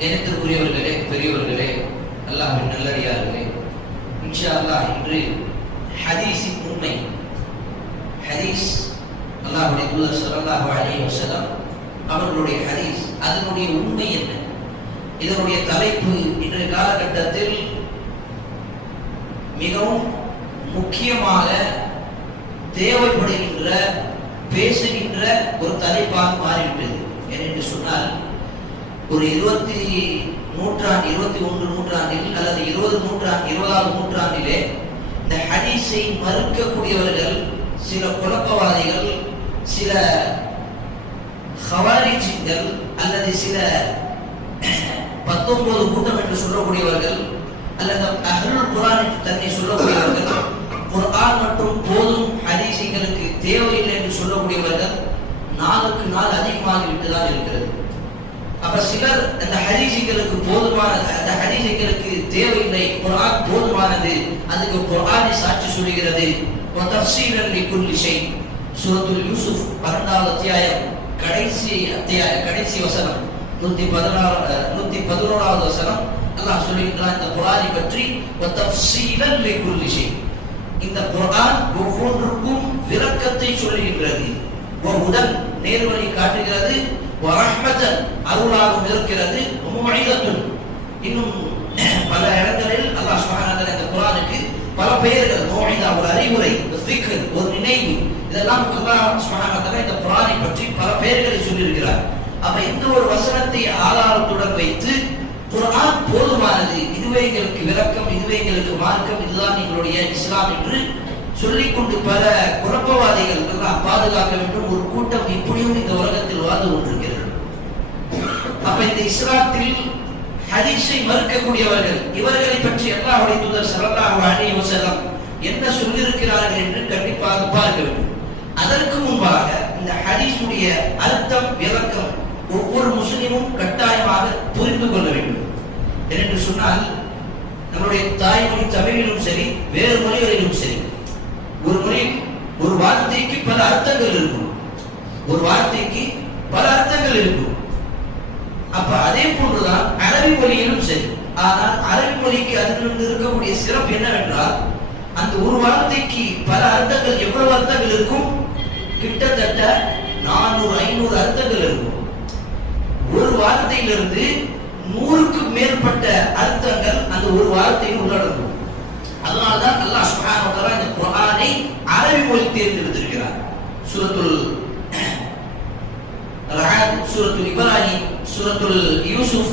கணித்திற்குரியவர்களே, பெரியவர்களே, அல்லாஹ்வின் நல்லடியார்களே, இன்ஷா அல்லாஹ் இன்று ஹதீஸின் உண்மை, ஹதீஸ் அல்லாஹ்வுடைய தூதர் ஸல்லல்லாஹு அலைஹி வஸல்லம் அவர்களுடைய ஹதீஸ், அதனுடைய உண்மை என்ன, இதனுடைய தலைப்பு இன்றைய காலகட்டத்தில் மிகவும் முக்கியமாக தேவைப்படுகின்ற, பேசுகின்ற ஒரு தலைப்பாக மாறிவிட்டது. ஏனென்று சொன்னால், ஒரு 21 நூற்றாண்டில் அல்லது 20வது நூற்றாண்டிலே இந்த ஹதீஸை மறுக்கக்கூடியவர்கள், சில குழப்பவாதிகள், சில ஹவாரிஜிகள் அல்லது சில 19 கூட்டம் என்று சொல்லக்கூடியவர்கள் அல்லது அஹ்லுல் குர்ஆன் என்று தன்னை சொல்லக்கூடியவர்கள், குர்ஆன் மற்றும் போதும் ஹதீஸுகளுக்கு தேவையில்லை என்று சொல்லக்கூடியவர்கள் நாளுக்கு நாள் அதிகமாகிவிட்டுதான் இருக்கிறது. அப்ப சிலர் அந்த ஹதீஸுகளுக்கு போதுமானது, அந்த ஹதீஸுகளுக்கு தேவையில்லை, குர்ஆன் போதுமானது, அதுக்கு குர்ஆனை சாட்சி சொல்கிறது. வதஃப்ஸீலன் லிகுல்லி ஷை, சூரத்துல் யூசுப் 12வது அத்தியாயம் கடைசி வசனம் 111வது வசனம் அல்லாஹ் சொல்லுகிறான் இந்த குர்ஆனை பற்றி, வதஃப்ஸீலன் லிகுல்லி ஷை, இந்த குர்ஆன் ஒவ்வொன்றுக்கும் விளக்கத்தை சொல்லுகின்றது, வஹுதன் நேர்வழி காட்டுகிறது, வரஹ்மத்தன் அருளாகவும் இருக்கிறது, முஇதத்துன் இன்னும் பல இடங்களில் அல்லாஹ் சுப்ஹானஹு வ தஆலா இந்த குர்ஆனுக்கு பல பெயர்கள், முஇதா ஒரு அறிவுரை, ذிக்ர் ஒரு நினைவு, இதெல்லாம் அல்லாஹ் சுப்ஹானஹு வ தஆலா இந்த குர்ஆனை பற்றி பல பெயர்களை சொல்லியிருக்கிறார். அப்ப இந்த ஒரு வசனத்தை ஆதாரத்துடன் வைத்து குர்ஆன் போதுமானது, இதுவே எங்களுக்கு விளக்கம், இதுவே எங்களுக்கு மார்க்கம், இதுதான் எங்களுடைய இஸ்லாம் என்று சொல்லிக்கொண்டு பல குழப்பவாதிகள் எல்லாம் பாதுகாக்க வேண்டும் ஒரு கூட்டம் இப்படியும் இந்த உலகத்தில் வாழ்ந்து கொண்டிருக்கிறது. அப்ப இந்த இஸ்லாத்தில் ஹதீஸை மறுக்கக்கூடியவர்கள், இவர்களை பற்றி அல்லாஹ்வுடைய தூதர் ஸல்லல்லாஹு அலைஹி வஸல்லம் என்ன சொல்லியிருக்கிறார்கள் என்று கண்டிப்பாக பார்க்க வேண்டும். அதற்கு முன்பாக இந்த ஹதீஸுடைய அர்த்தம், விளக்கம் ஒவ்வொரு முஸ்லிமும் கட்டாயமாக புரிந்து கொள்ள வேண்டும். என்று சொன்னால், நம்முடைய தாய்மொழி தமிழிலும் சரி, வேறு மொழிகளிலும் சரி, ஒரு மொழி ஒரு வார்த்தைக்கு பல அர்த்தங்கள் இருக்கும், ஒரு வார்த்தைக்கு பல அர்த்தங்கள் இருக்கும். அப்ப அதே போன்றுதான் அரபி மொழியிலும் சரி. ஆனால் அரபி மொழிக்கு அதிலிருந்து இருக்கக்கூடிய சிறப்பு என்னவென்றால், அந்த ஒரு வார்த்தைக்கு பல அர்த்தங்கள், எவ்வளவு அர்த்தங்கள் இருக்கும், கிட்டத்தட்ட 400-500 அர்த்தங்கள் இருக்கும். ஒரு வார்த்தையிலிருந்து 100க்கும் மேற்பட்ட அர்த்தங்கள் அந்த ஒரு வார்த்தையில் உள்ளடங்கும். அதனால்தான் அல்லாஹ் சுப்ஹானஹு வ தஆலா இந்த குர்ஆனை அரபி மொழி தேர்ந்தெடுத்திருக்கிறார். சூரத்துல் ரஅத், சூரத்துல் இப்ராஹிம், சூரத்துல் யூசுப்,